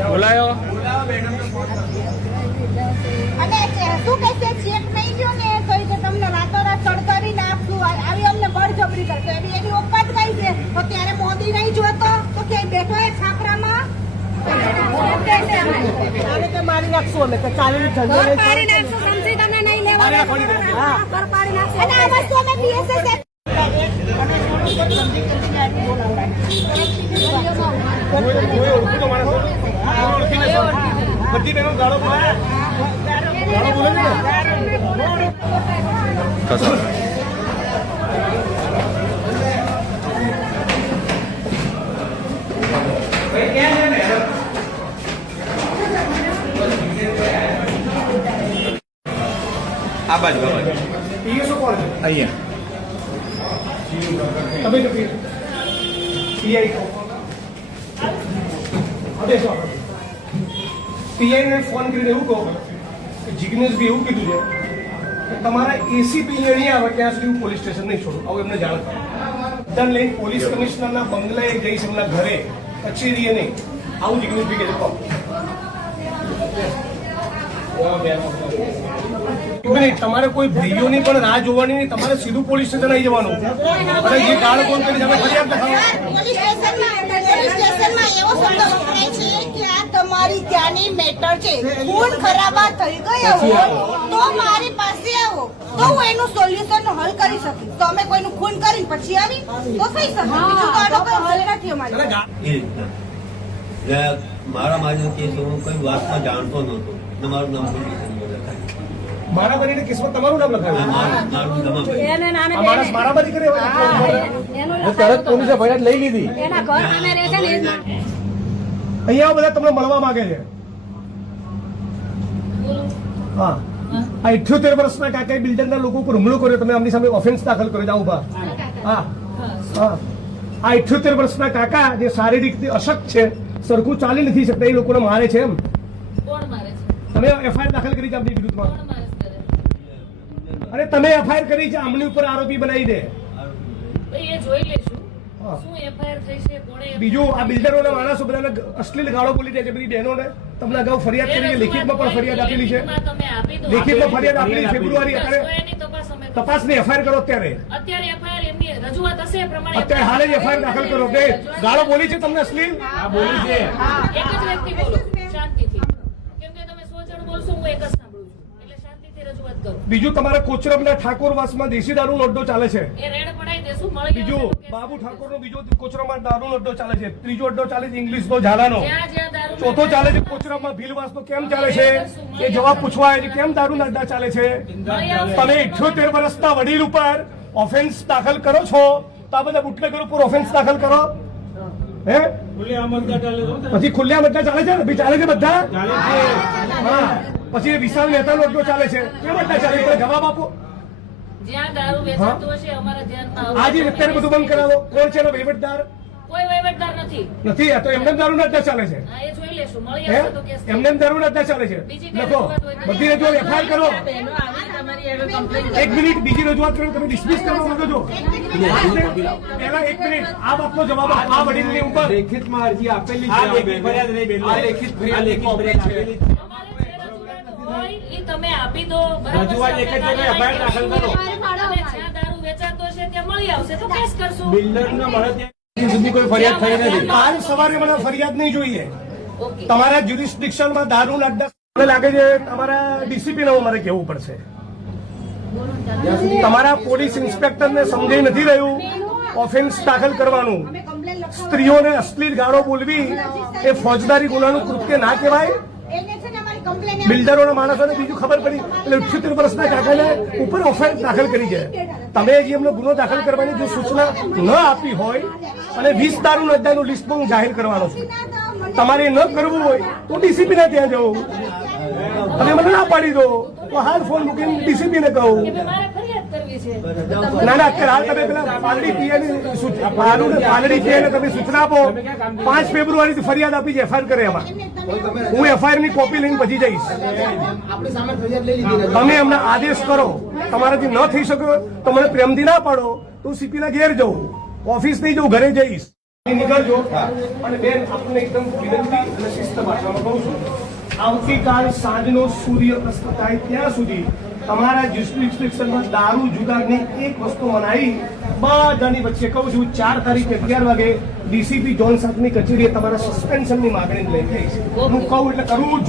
બોલાયો અને શું કહેશે ચેક નહીં ગયો ને તો તમને રાતોરાત સળકાવીને આપશું આવી અમને બળજબરી કરશે એની ઓકાત કઈ છે તો ત્યારે મોદી નહીં જોતો તો ક્યાંય બેઠો એ છાપરામાં મારી નાખશું અમે ચાલી નાખશું સમજી તમે નહીં લેવા અને આ વસ્તુ અમે બીએસએસ બધી બેનો ગાળો બોલે ને આ બાજુ પીએસઓ કોણ છે અહીંયા તમે તો પીઆઈ પીઆઈને ફોન કરીને એવું કહો કે જિગ્નેશભાઈ એવું કીધું છે કે તમારા એસીપી નહીં આવે ત્યાં સુધી હું પોલીસ સ્ટેશન નહીં છોડું આવું એમને જાણ કરો ધન લઈને પોલીસ કમિશનરના બંગલાએ જઈશ એમના ઘરે કચેરીએ નહીં આવું જિગ્નેશભાઈ કહે છે તમારે કોઈ ભાઈઓની પણ રાહ જોવાની નહીં તમારે સીધું પોલીસ સ્ટેશન આવી જવાનું અને જે ગાળ કોણ કરી તમે ફરિયાદ તમારી ત્યાંની મેટર છે ખૂન ખરાબા થઈ ગયો હોય તો મારી પાસે આવો તો હું એનું સોલ્યુશન હલ કરી શકીશ તો અમે કોઈનું ખૂન કરીને પછી આવી તો થઈ શકે બીજું તો આનો કોઈ હલ નથી અમારી મારા મારી કેસ હું કઈ વાતમાં જાણતો નહોતો મારું નામ મારામારી કેસમાં તમારું નામ લખાવ્યું મારામારી કરે તરત પોલીસે ફરિયાદ લઈ લીધી અહીંયા બધા તમને મળવા માંગે છે હા આ 78 વર્ષના કાકા બિલ્ડરના લોકો ઉપર હુમલો કર્યો તમે આમની સામે ઓફેન્સ દાખલ કર્યો જાઓ ઉભા હા હા આ 78 વર્ષના કાકા જે શારીરિક અશક્ત છે સરખું ચાલી નથી શકતા એ લોકોને મારે છે એમ તમે એફઆઈઆર દાખલ કરી છે આપની વિરુદ્ધમાં અરે તમે એફઆઈઆર કરી છે આમની ઉપર આરોપી બનાવી દે બીજું આ બિલ્ડરોના માણસો બધાને અશ્લીલ ગાળો બોલી દે છે બધી બહેનોને તમને અગાઉ ફરિયાદ કરી છે લેખિતમાં પણ ફરિયાદ આપેલી છે લેખિતમાં ફરિયાદ આપેલી ફેબ્રુઆરી અત્યારે તપાસની એફઆઈઆર કરો અત્યારે અત્યારે હાલ જ એફઆઈઆર દાખલ કરો કે ગાળો બોલી છે તમને અશ્લીલ બોલી છે બીજું તમારા કોચરબના ઠાકોરવાસમાં દેશી દારૂનો અડ્ડો ચાલે છે બીજું બાબુ ઠાકોરનો બીજો કોચરબમાં દારૂનો અડ્ડો ચાલે છે ત્રીજો અડ્ડો ચાલે છે ઇંગ્લિશનો ઝાલાનો ચોથો ચાલે છે કોચરબમાં ભીલવાસનો કેમ ચાલે છે એ જવાબ પૂછવા આવે છે કેમ દારૂના અડ્ડા ચાલે છે તમે 78 વર્ષના વડીલ ઉપર ઓફેન્સ દાખલ કરો છો તો આ બધા બુટલેગર ઉપર ઓફેન્સ દાખલ કરો હે પછી ખુલ્લા અડ્ડા ચાલે છે ને ચાલે છે બધા હા પછી વિશાલ મહેતાનો અડ્ડો ચાલે છે કેમ અડ્ડા ચાલે છે જવાબ આપો આજે અત્યારે બધું બંધ કરાવો કોણ છે એનો વહીવટદાર નથી આ તો એમને દારૂના અડ્ડા ચાલે છે એમને દારૂના અડ્ડા ચાલે છે લખો બધી રજૂઆત એફઆઈઆર કરો એક મિનિટ બીજી રજૂઆત કરો તમે ડિસમિસ કરવા માંગો છો પહેલા એક મિનિટ આ બાબતનો જવાબ આ વડીલની ઉપર લેખિતમાં અરજી આપેલી છે લેખિત તમે આપી દો રજૂઆત એફઆઈઆર દાખલ કરો જ્યાં દારૂ વેચાતો છે ત્યાં મળી આવશે તો કેસ કરશું બિલ્ડરનો સુધી કોઈ ફરિયાદ થઈ નથી કાલ સવારે મને ફરિયાદ નહીં જોઈએ તમારા જ્યુરિસ્ડિક્શનમાં દારૂના અડ્ડા મને લાગે છે તમારા ડીસીપીને મારે કહેવું પડશે તમારા પોલીસ ઇન્સ્પેક્ટરને સમજાઈ નથી રહ્યું ઓફેન્સ દાખલ કરવાનું સ્ત્રીઓને અશ્લીલ ગાળો બોલવી એ ફોજદારી ગુનાનું કૃત્ય ના કહેવાય બિલ્ડરોના માણસોને બીજું ખબર પડી એટલે 78 વર્ષના કાકાને ઉપર ઓફેન્સ દાખલ કરી છે તમે જે એમનો ગુનો દાખલ કરવાની જો સૂચના ન આપી હોય અને 20 દારૂના અડ્ડાનું લિસ્ટ હું જાહેર કરવાનો છું તમારે ન કરવું હોય તો ડીસીપી ને ત્યાં જવું તમે મને ના પાડી દો તો હાલ ફોન મૂકીને ડીસીપી ને કહું ના અત્યારે હાલ તમે પેલા પાલડી પાલડી પીએને તમે સૂચના આપો 5 ફેબ્રુઆરીથી ફરિયાદ આપી છે એફઆઈઆર કરે એમાં હું એફઆઈઆર ની કોપી લઈને પછી જઈશ તમે એમને આદેશ કરો તમારાથી ન થઈ શક્યો તો મને પ્રેમથી ના પાડો તો સીપી ના ઘેર જવું ઓફિસ નહીં જવું ઘરે જઈશ નીકળજો અને બેન આપણને એકદમ વિનંતી અને શિસ્ત ભાષામાં કહું છું આવતીકાલ સાંજનો સૂર્ય અસ્ત થાય ત્યાં સુધી તમારા જ્યુરિસ્ડિક્શનમાં દારૂ જુગારની એક વસ્તુ મનાઈ બધાની વચ્ચે કહું છું 4 તારીખે 11 વાગે ડીસીપી જોન સાથની કચેરીએ તમારા સસ્પેન્શનની માગણી લઈ જઈશ હું કહું એટલે કરવું જ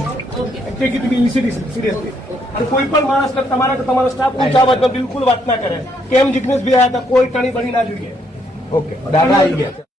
ટેક ઇટ બી સિરિયસલી અને કોઈ પણ માણસ તમારો સ્ટાફ ઊંચા અવાજમાં બિલકુલ વાત ના કરે કેમ જિગ્નેશભાઈ આવ્યા હતા કોઈ ટણી બની ના જોઈએ ઓકે દાદા આવી ગયા